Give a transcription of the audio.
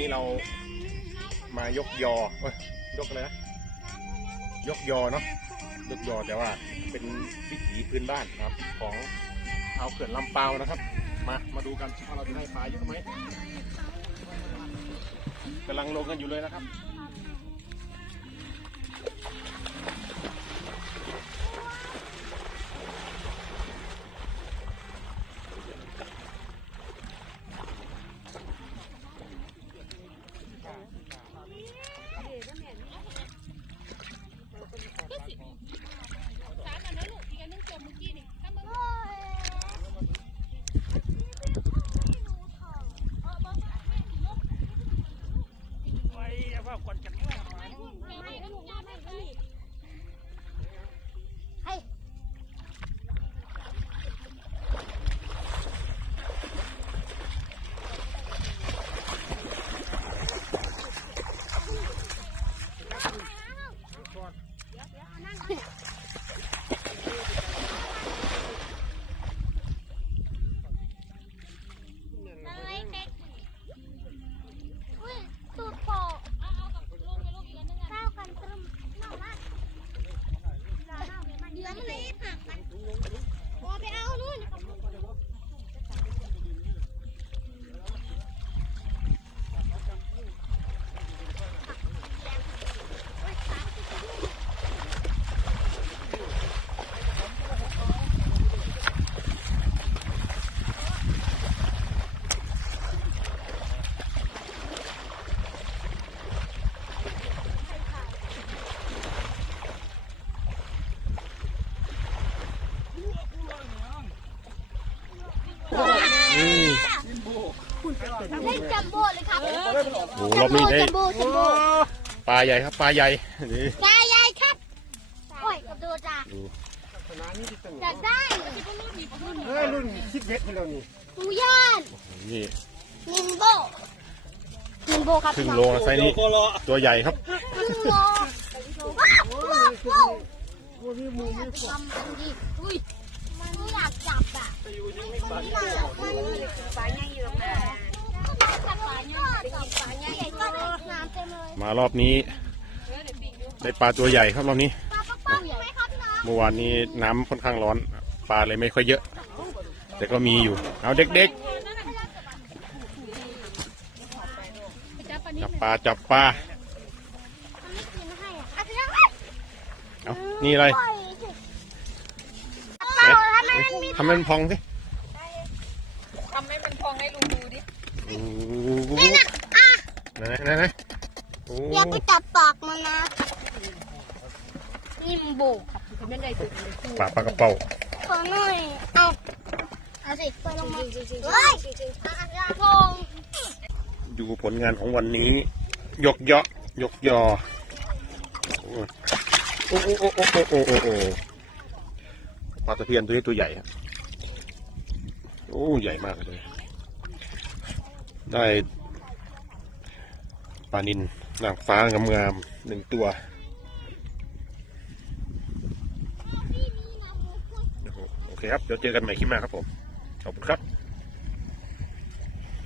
นี่เรามายกยอเอ้ยยกอะไรนะยกยอเนาะยกยอแต่ว่าเป็นวิถีพื้นบ้านนะครับ ของชาวเขื่อนลำเปานะครับ มามาดูกันว่าเราจะได้ปลาเยอะไหมกำลังลงกันอยู่เลยนะครับ อุ้ยตูดโผล่เอาเอากับลุงไปลูกอีกอันนึงอะข้าวกันตรึมหน่อมากเดี๋ยวมันเลยผักมันโอ้ไปเอานู่น อืม เล่นจัมโบ้เลยครับโอ้โหรอบนี้ได้จัมโบ้จัมโบ้ปลาใหญ่ครับปลาใหญ่นี่ยายยายครับ โอ้ยกับดูจ้าดูอยากได้เออรุ่นคิดเย็ดให้เรานี่ปูย่านนี่นิมโบนิมโบครับครึ่งโลนะไซส์นี้ตัวใหญ่ครับครึ่งโลว้าวว้าวว้าวว่ามีมือมีทำมันดิอุ้ยมันอยากจับอะมันอยากมันปลาใหญ่อยู่นะจับปลาใหญ่จับปลาใหญ่ก็ได้น้ำเต็ มเลยมารอบนี้ ได้ปลาตัวใหญ่ครับรอบนี้ปลาปักเป้าใหญ่ไหมครับพี่น้องเมื่อวานนี้น้ำค่อนข้างร้อน ปลาเลยไม่ค่อยเยอะ แต่ก็มีอยู่ เอาเด็กๆจับปลาจับปลามันไม่กินให้อะอะพี่น้องเอานี่อะไรปล่อยสิเอ๊ะเอาทำไมมันมีทำให้มันพองสิทำให้มันพองให้ลุงดูดิโอ้โหไหนไหนไหนโอย่าไปจับปากมันนะนิ่มันโบกครับมันไม่ได้ถูกเลยปากปลากระเป๋าขอหน่อยเอาเอาสิไปลงมาเฮ้ยพงดูผลงานของวันนี้ ยกเยาะยกยอโอ้โอ้โอ้โอ้โอ้โอ้ปลาตะเพียนตัวนี้ตัวใหญ่ฮะโอ้ใหญ่มากเลย ได้ปลานิน นางฟ้างามๆหนึ่งตัวโอ้โหโอเคครับ เดี๋ยวเจอกันใหม่คลิปหน้าครับผม ขอบคุณครับ